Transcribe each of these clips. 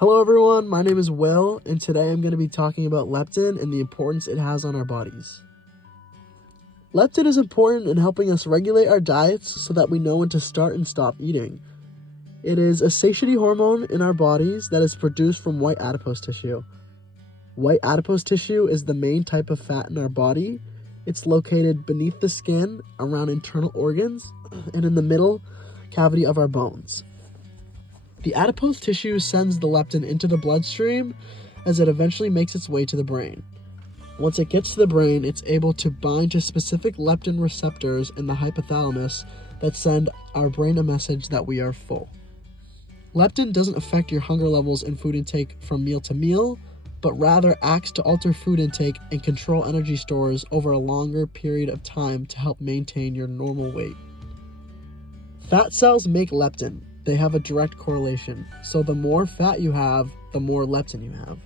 Hello everyone, my name is Will, and today I'm going to be talking about leptin and the importance it has on our bodies. Leptin is important in helping us regulate our diets so that we know when to start and stop eating. It is a satiety hormone in our bodies that is produced from white adipose tissue. White adipose tissue is the main type of fat in our body. It's located beneath the skin, around internal organs, and in the middle cavity of our bones. The adipose tissue sends the leptin into the bloodstream as it eventually makes its way to the brain. Once it gets to the brain, it's able to bind to specific leptin receptors in the hypothalamus that send our brain a message that we are full. Leptin doesn't affect your hunger levels and food intake from meal to meal, but rather acts to alter food intake and control energy stores over a longer period of time to help maintain your normal weight. Fat cells make leptin. They have a direct correlation, so the more fat you have, the more leptin you have.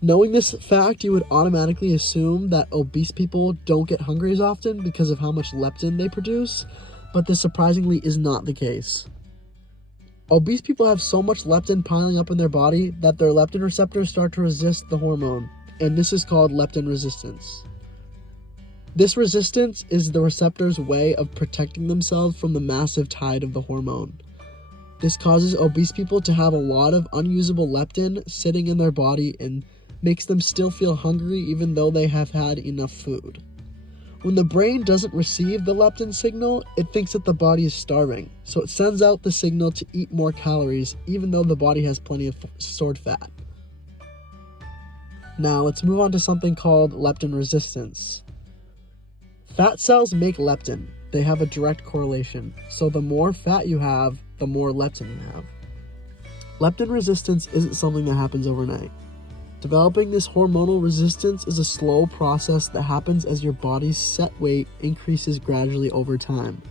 Knowing this fact, you would automatically assume that obese people don't get hungry as often because of how much leptin they produce, but this surprisingly is not the case. Obese people have so much leptin piling up in their body that their leptin receptors start to resist the hormone, and this is called leptin resistance. This resistance is the receptor's way of protecting themselves from the massive tide of the hormone. This causes obese people to have a lot of unusable leptin sitting in their body and makes them still feel hungry even though they have had enough food. When the brain doesn't receive the leptin signal, it thinks that the body is starving, so it sends out the signal to eat more calories even though the body has plenty of stored fat. Now let's move on to something called leptin resistance. Fat cells make leptin. They have a direct correlation, so the more fat you have, the more leptin you have. Leptin resistance isn't something that happens overnight. Developing this hormonal resistance is a slow process that happens as your body's set weight increases gradually over time.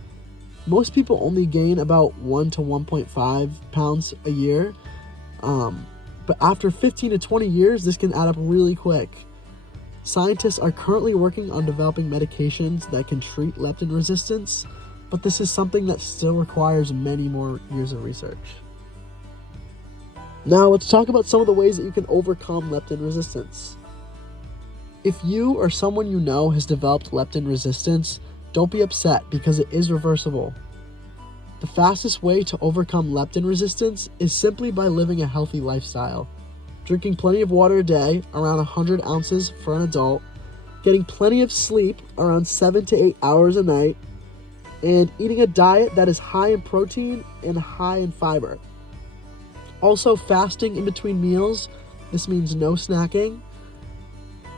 Most people only gain about 1 to 1.5 pounds a year, but after 15 to 20 years, this can add up really quick. Scientists are currently working on developing medications that can treat leptin resistance, but this is something that still requires many more years of research. Now let's talk about some of the ways that you can overcome leptin resistance. If you or someone you know has developed leptin resistance, don't be upset because it is reversible. The fastest way to overcome leptin resistance is simply by living a healthy lifestyle. Drinking plenty of water a day, around 100 ounces for an adult, getting plenty of sleep, around 7 to 8 hours a night, and eating a diet that is high in protein and high in fiber. Also, fasting in between meals, this means no snacking,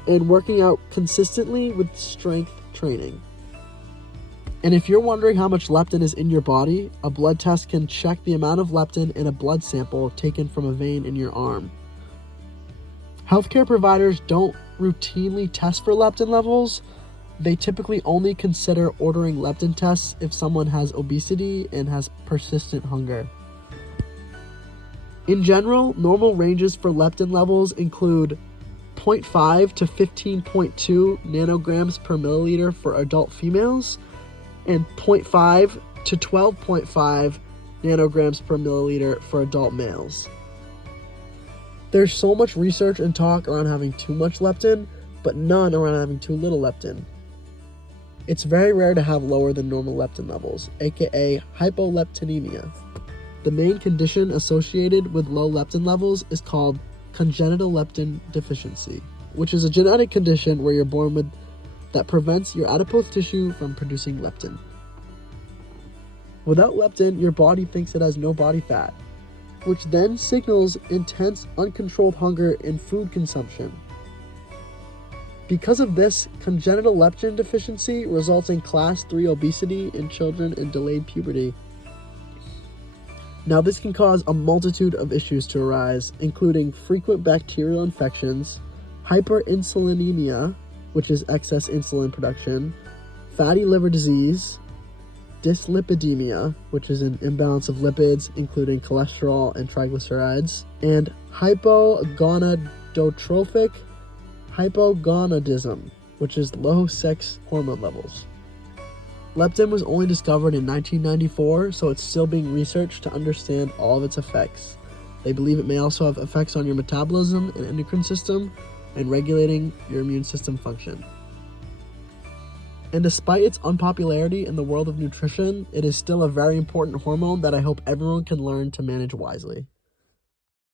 and working out consistently with strength training. And if you're wondering how much leptin is in your body, a blood test can check the amount of leptin in a blood sample taken from a vein in your arm. Healthcare providers don't routinely test for leptin levels. They typically only consider ordering leptin tests if someone has obesity and has persistent hunger. In general, normal ranges for leptin levels include 0.5 to 15.2 nanograms per milliliter for adult females and 0.5 to 12.5 nanograms per milliliter for adult males. There's so much research and talk around having too much leptin, but none around having too little leptin. It's very rare to have lower than normal leptin levels, aka hypoleptinemia. The main condition associated with low leptin levels is called congenital leptin deficiency, which is a genetic condition where you're born with that prevents your adipose tissue from producing leptin. Without leptin, your body thinks it has no body fat, which then signals intense, uncontrolled hunger and food consumption. Because of this, congenital leptin deficiency results in class 3 obesity in children and delayed puberty. Now, this can cause a multitude of issues to arise, including frequent bacterial infections, hyperinsulinemia, which is excess insulin production, fatty liver disease, dyslipidemia, which is an imbalance of lipids, including cholesterol and triglycerides, and hypogonadotrophic hypogonadism, which is low sex hormone levels. Leptin was only discovered in 1994, so it's still being researched to understand all of its effects. They believe it may also have effects on your metabolism and endocrine system and regulating your immune system function. And despite its unpopularity in the world of nutrition, it is still a very important hormone that I hope everyone can learn to manage wisely.